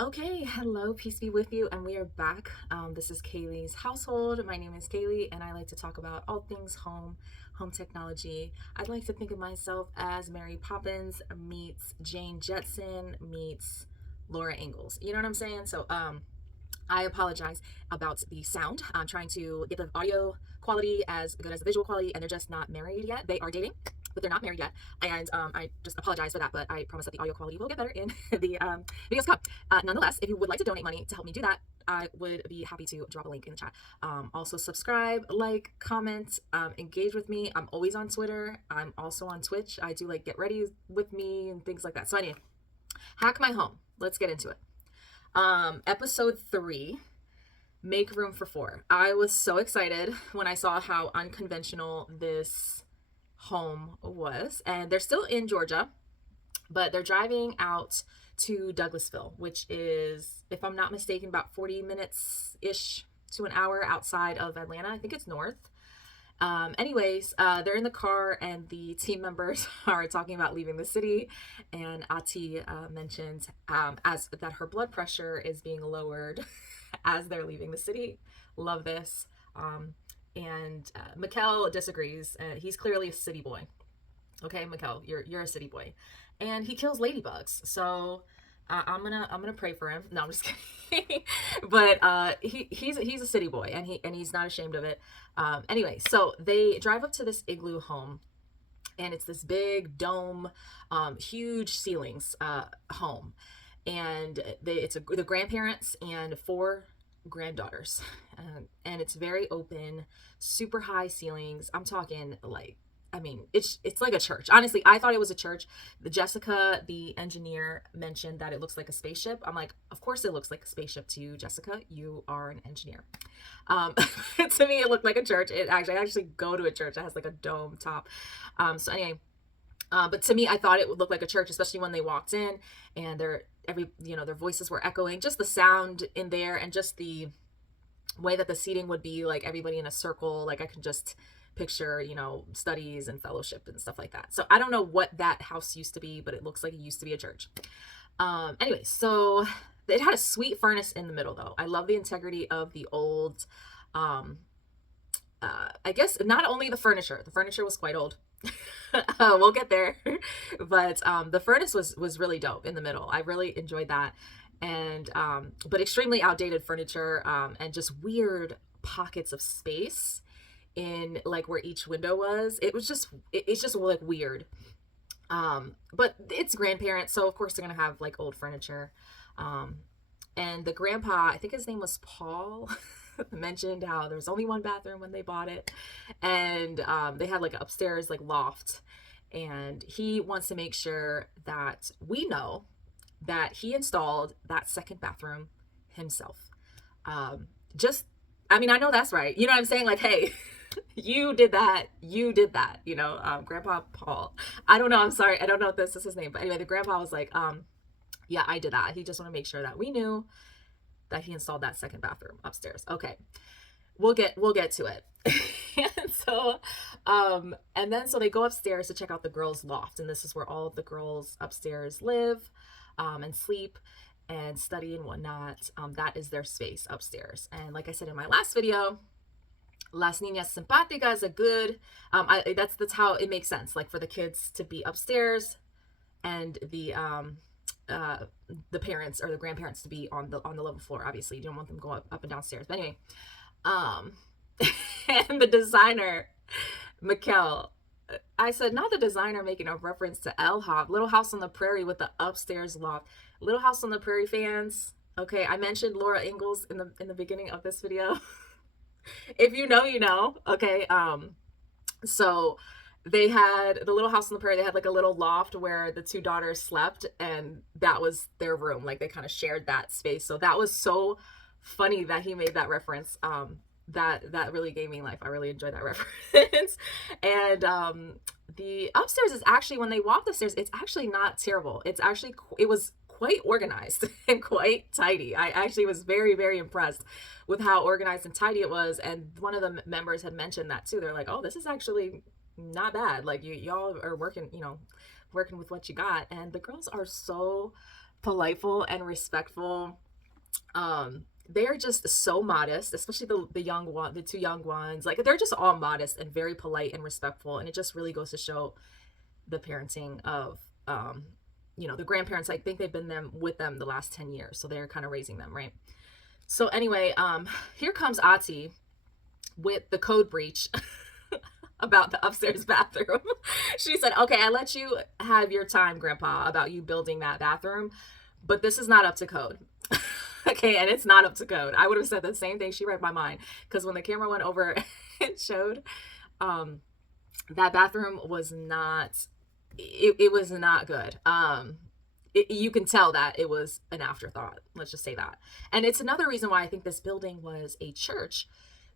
Okay, hello, peace be with you, and we are back. This is Kaylee's household. My name is Kaylee, and I like to talk about all things home technology. I'd like to think of myself as Mary Poppins meets Jane Jetson meets Laura Ingalls. You know what I'm saying? I apologize about the sound. I'm trying to get the audio quality as good as the visual quality, and they're just not married yet. They are dating, but they're not married yet. And I just apologize for that, but I promise that the audio quality will get better in the videos come. Nonetheless, if you would like to donate money to help me do that, I would be happy to drop a link in the chat. Also, subscribe, like, comment, engage with me. I'm always on Twitter. I'm also on Twitch. I do like get ready with me and things like that. So, anyway, hack my home. Let's get into it. Episode 3, make room for 4. I was so excited when I saw how unconventional this home was, and they're still in Georgia, but they're driving out to Douglasville, which is, if I'm not mistaken, about 40 minutes ish to an hour outside of Atlanta. I think it's north. They're in the car, and the team members are talking about leaving the city. And Ati mentioned as that her blood pressure is being lowered as they're leaving the city. Love this. Mikkel disagrees. He's clearly a city boy. Okay, Mikkel, you're a city boy, and he kills ladybugs. So I'm gonna pray for him. No, I'm just kidding. But he's a city boy, and he's not ashamed of it. So they drive up to this igloo home, and it's this big dome, huge ceilings home, and the grandparents and 4 granddaughters, and it's very open, super high ceilings. I'm talking like, I mean, it's like a church. Honestly, I thought it was a church. Jessica, the engineer, mentioned that it looks like a spaceship. I'm like, of course it looks like a spaceship to you, Jessica. You are an engineer. To me, it looked like a church. I actually go to a church that has like a dome top. But to me, I thought it would look like a church, especially when they walked in, and their voices were echoing. Just the sound in there, and just the way that the seating would be, like everybody in a circle. Like I could just picture, studies and fellowship and stuff like that. So I don't know what that house used to be, but it looks like it used to be a church. So it had a sweet furnace in the middle, though. I love the integrity of the old. I guess not only the furniture was quite old. We'll get there. But the furnace was really dope in the middle. I really enjoyed that. And but extremely outdated furniture, and just weird pockets of space in like where each window was. It's just like weird. But it's grandparents, so of course they're gonna have like old furniture. And the grandpa, I think his name was Paul, mentioned how there was only one bathroom when they bought it, and they had like an upstairs like loft, and he wants to make sure that we know that he installed that second bathroom himself. Just, I mean, I know that's right. You know what I'm saying? Like, hey, you did that. Grandpa Paul. I don't know. I'm sorry. I don't know if this is his name. But anyway, the grandpa was like, yeah, I did that. He just want to make sure that we knew that he installed that second bathroom upstairs. Okay. We'll get to it. So they go upstairs to check out the girls' loft. And this is where all of the girls upstairs live, and sleep and study and whatnot. That is their space upstairs. And like I said in my last video, Las Niñas Simpáticas is a good, that's how it makes sense, like for the kids to be upstairs and the parents or the grandparents to be on the level floor. Obviously you don't want them going up and downstairs, but anyway, and the designer, Mikkel, I said, not the designer making a reference to LHOP, Little House on the Prairie, with the upstairs loft. Little House on the Prairie fans, okay, I mentioned Laura Ingalls in the beginning of this video. If you know, you know. Okay. So they had the Little House on the Prairie. They had like a little loft where the 2 daughters slept, and that was their room. Like they kind of shared that space. So that was so funny that he made that reference. That really gave me life. I really enjoyed that reference. And the upstairs is actually, when they walked upstairs, it's actually not terrible. It was quite organized and quite tidy. I actually was very, very impressed with how organized and tidy it was. And one of the members had mentioned that too. They're like, oh, this is actually not bad. Like y'all are working with what you got. And the girls are so politeful and respectful. They're just so modest, especially the young one, the two young ones. Like they're just all modest and very polite and respectful, and it just really goes to show the parenting of the grandparents. I think they've been with them the last 10 years, so they're kind of raising them, right? So anyway, here comes Ati with the code breach about the upstairs bathroom. She said, okay, I let you have your time, Grandpa, about you building that bathroom, but this is not up to code. Okay, and it's not up to code. I would have said the same thing. She read my mind, because when the camera went over, it showed that bathroom was not, it was not good. You can tell that it was an afterthought. Let's just say that. And it's another reason why I think this building was a church,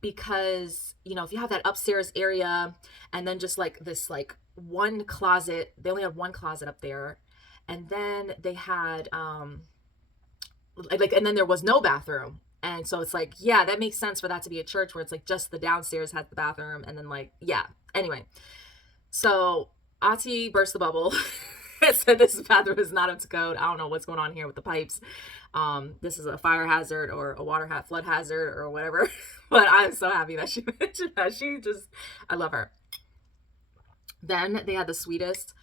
because if you have that upstairs area and then just like this like one closet, they only had one closet up there, and then they had and then there was no bathroom. And so it's like, yeah, that makes sense for that to be a church, where it's like just the downstairs had the bathroom, and then like, yeah, anyway. So Ati burst the bubble. Said this bathroom is not up to code. I don't know what's going on here with the pipes. This is a fire hazard or a flood hazard or whatever. But I'm so happy that she mentioned that. I love her. Then they had the sweetest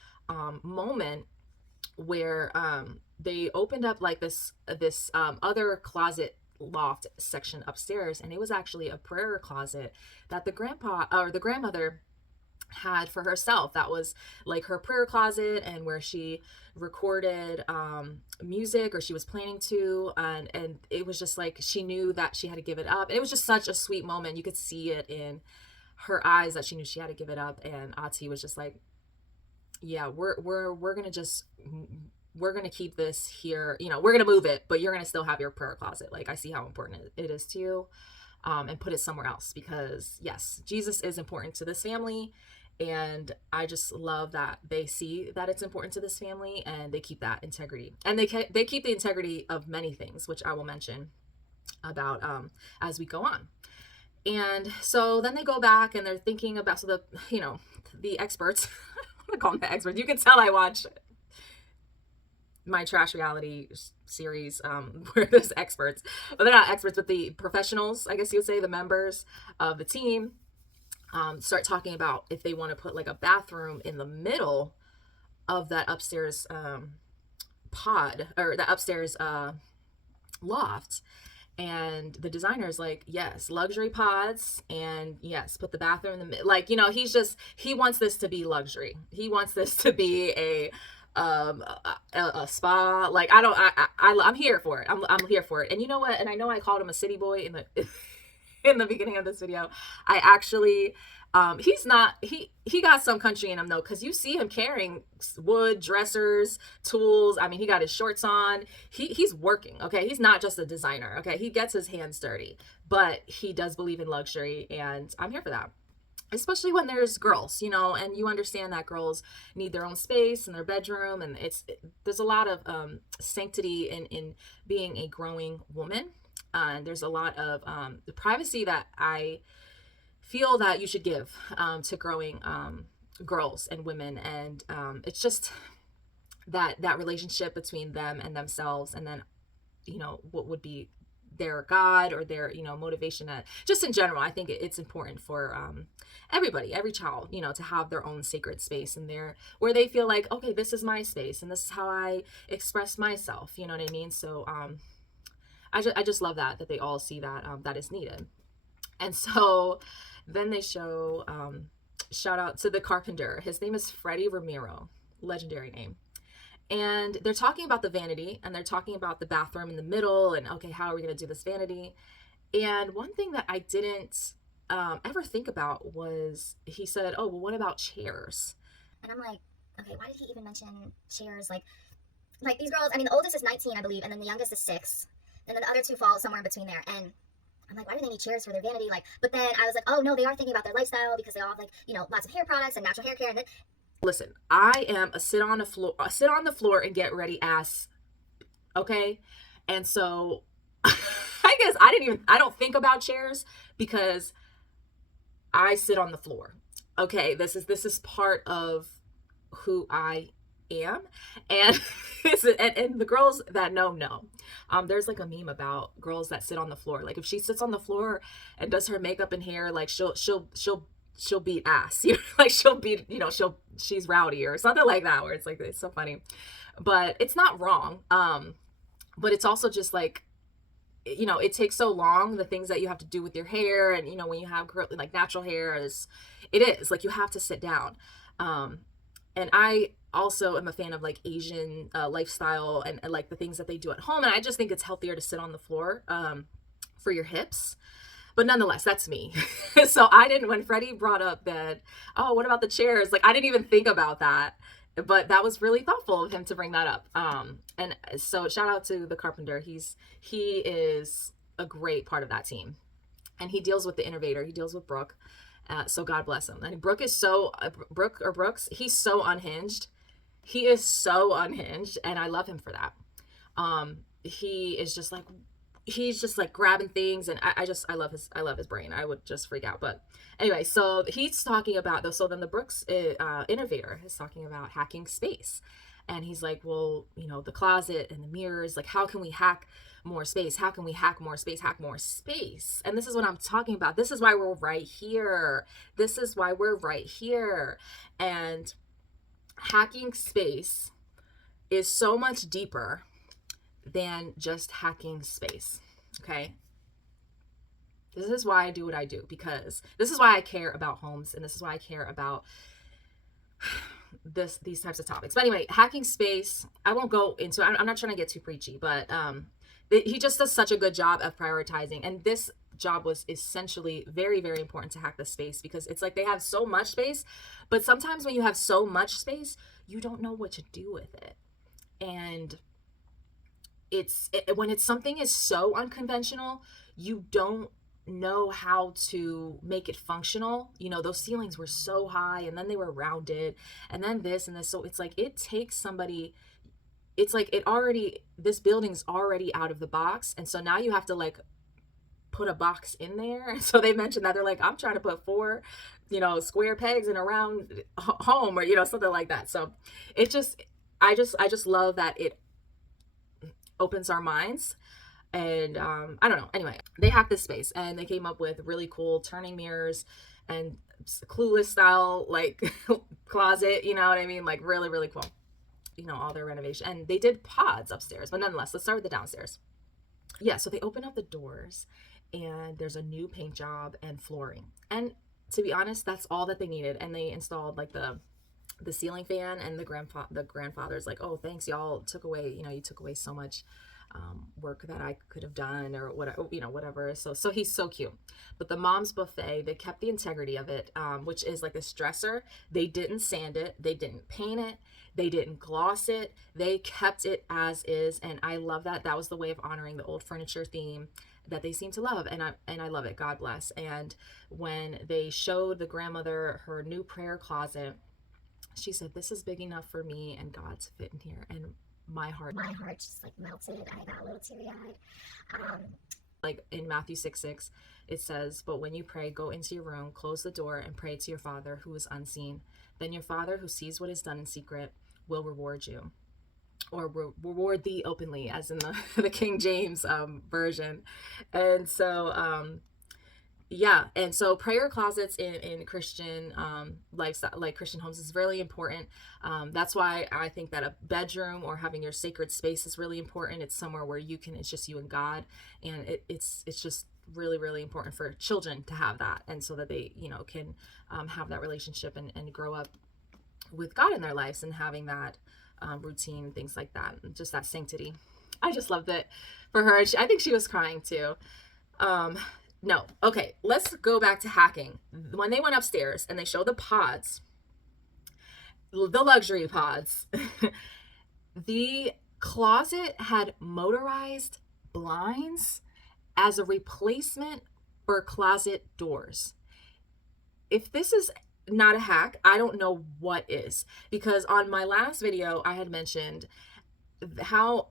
moment where they opened up like this other closet loft section upstairs, and it was actually a prayer closet that the grandmother had for herself. That was like her prayer closet, and where she recorded music, or she was planning to, and it was just like she knew that she had to give it up. And it was just such a sweet moment. You could see it in her eyes that she knew she had to give it up. And Ati was just like, yeah, we're gonna keep this here, we're gonna move it, but you're gonna still have your prayer closet. Like, I see how important it is to you, and put it somewhere else, because yes, Jesus is important to this family. And I just love that they see that it's important to this family, and they keep that integrity, and they keep the integrity of many things, which I will mention about as we go on. And so then they go back and they're thinking about, so the experts, I'm gonna call them the experts. You can tell I watch my trash reality series where there's experts, but they're not experts, but the professionals, I guess you would say, the members of the team, start talking about if they want to put like a bathroom in the middle of that upstairs pod, or the upstairs loft. And the designer's like, yes, luxury pods, and yes, put the bathroom in the middle. Like, he wants this to be luxury. He wants this to be a spa. Like, I'm here for it. I'm here for it. And you know what? And I know I called him a city boy in the in the beginning of this video. I actually he's not, he got some country in him though, because you see him carrying wood, dressers, tools. I mean, he got his shorts on. He's working, okay? He's not just a designer, okay? He gets his hands dirty, but he does believe in luxury, and I'm here for that. Especially when there's girls, and you understand that girls need their own space in their bedroom, and there's a lot of sanctity in being a growing woman. And there's a lot of the privacy that I feel that you should give to growing girls and women. And it's just that relationship between them and themselves, and then what would be their God or their motivation. Just in general, I think it's important for everybody, every child, to have their own sacred space, and where they feel like, okay, this is my space and this is how I express myself, you know what I mean? So I just love that they all see that that is needed. And so then they show shout out to the carpenter. His name is Freddie Ramiro, legendary name. And they're talking about the vanity, and they're talking about the bathroom in the middle, and okay, how are we going to do this vanity? And one thing that I didn't ever think about was, he said, oh, well, what about chairs? And I'm like, okay, why did he even mention chairs? Like these girls, I mean, the oldest is 19, I believe, and then the youngest is 6. And then the other 2 fall somewhere in between there. And I'm like, why do they need chairs for their vanity? But then I was like, oh no, they are thinking about their lifestyle, because they all have lots of hair products and natural hair care. And then, listen, I am a sit on the floor and get ready ass, okay? And so I guess I don't think about chairs, because I sit on the floor. Okay, this is part of who I am. And and the girls that know. There's like a meme about girls that sit on the floor. Like if she sits on the floor and does her makeup and hair, like she'll beat ass. Like she'll beat, she's rowdy or something like that, where it's like, it's so funny. But it's not wrong. But it's also just like, it takes so long, the things that you have to do with your hair, and when you have like natural hair, it is like you have to sit down. And I also am a fan of like Asian lifestyle, and like the things that they do at home, and I just think it's healthier to sit on the floor for your hips. But nonetheless, that's me. So I didn't, when Freddie brought up that, oh, what about the chairs, like I didn't even think about that, but that was really thoughtful of him to bring that up. And so shout out to the carpenter. He is a great part of that team, and he deals with the innovator. He deals with Brooke. So God bless him. And Brooke is so Brooks. He's so unhinged. He is so unhinged, and I love him for that. He is just like, he's just like grabbing things, and I love his brain. I would just freak out. But anyway, so he's talking about those. So then the Brooks innovator is talking about hacking space, and he's like, well, the closet and the mirrors, like how can we hack more space? How can we hack more space? Hack more space. And this is what I'm talking about. This is why we're right here. This is why we're right here. And hacking space is so much deeper than just hacking space. Okay. This is why I do what I do, because this is why I care about homes, and this is why I care about these types of topics. But anyway, hacking space, I won't go into, I'm not trying to get too preachy, but he just does such a good job of prioritizing. And this job was essentially very, very important to hack the space, because it's like they have so much space, but sometimes when you have so much space, you don't know what to do with it. And when it's something is so unconventional, you don't know how to make it functional. Those ceilings were so high, and then they were rounded, and then this and this. So it's like it takes somebody, it's like this building's already out of the box, and so now you have to like put a box in there. And so they mentioned that they're like, I'm trying to put 4 square pegs in a round home, or something like that. So it just, I just love that it opens our minds. And I don't know, anyway, they hacked this space, and they came up with really cool turning mirrors and Clueless style like closet, you know what I mean, like really, really cool, all their renovation. And they did pods upstairs, but nonetheless, let's start with the downstairs. Yeah, so they open up the doors, and there's a new paint job and flooring, and to be honest, that's all that they needed. And they installed like the ceiling fan, and the grandfather's like, oh, thanks, y'all took away, you took away so much work that I could have done, or whatever. So he's so cute. But the mom's buffet, they kept the integrity of it, which is like this dresser. They didn't sand it, they didn't paint it, they didn't gloss it, they kept it as is. And I love that. That was the way of honoring the old furniture theme that they seem to love, and I love it. God bless. And when they showed the grandmother her new prayer closet, she said, this is big enough for me and God to fit in here. And my heart just like melted. I got a little teary-eyed. Like in Matthew 6:6, it says, but when you pray, go into your room, close the door, and pray to your Father who is unseen. Then your Father who sees what is done in secret will reward you, or reward thee openly, as in the King James version. And so yeah, and so prayer closets in Christian lifestyle, like Christian homes, is really important. That's why I think that a bedroom or having your sacred space is really important. It's somewhere where it's just you and God, and it's just really, really important for children to have that, and so that they can have that relationship and grow up with God in their lives, and having that routine and things like that, and just that sanctity. I just loved it for her. I think she was crying too. No. Okay, let's go back to hacking. When they went upstairs and they showed the pods, the luxury pods, the closet had motorized blinds as a replacement for closet doors. If this is not a hack, I don't know what is, because on my last video I had mentioned how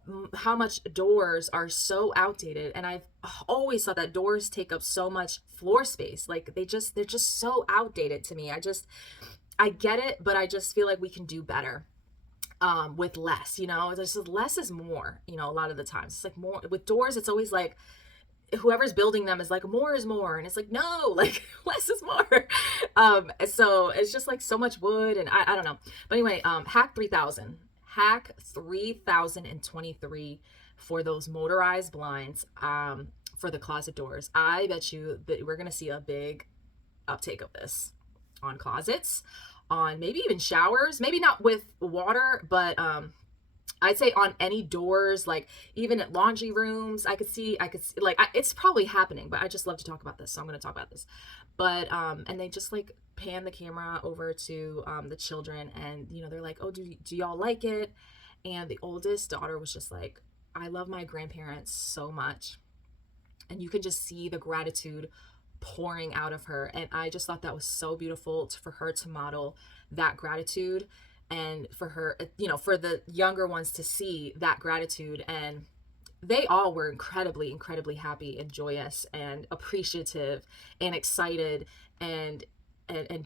much doors are so outdated, and I've always thought that doors take up so much floor space. Like they're just so outdated to me. I get it, but I just feel like we can do better. with less, there's just less is more, a lot of the times. It's like more with doors, it's always like whoever's building them is like more is more, and it's like no, like less is more. So it's just like so much wood, and I don't know. But anyway, hack 3023 for those motorized blinds, for the closet doors. I bet you that we're gonna see a big uptake of this on closets, on maybe even showers, maybe not with water, but I'd say on any doors, like even at laundry rooms. I could see, like, it's probably happening, but I just love to talk about this, so I'm going to talk about this. But and they just like pan the camera over to the children, and they're like, oh, do y'all like it? And the oldest daughter was just like, I love my grandparents so much, and you can just see the gratitude pouring out of her. And I just thought that was so beautiful for her to model that gratitude, and for her, for the younger ones to see that gratitude. And they all were incredibly, incredibly happy and joyous and appreciative and excited and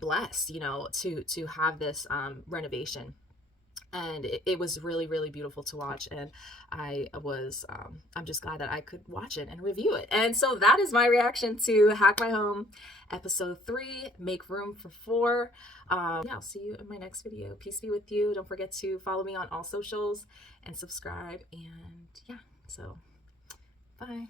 blessed, to have this renovation. And it was really, really beautiful to watch. And I'm just glad that I could watch it and review it. And so that is my reaction to Hack My Home episode 3, Make Room for 4. Yeah, I'll see you in my next video. Peace be with you. Don't forget to follow me on all socials and subscribe. And yeah, so bye.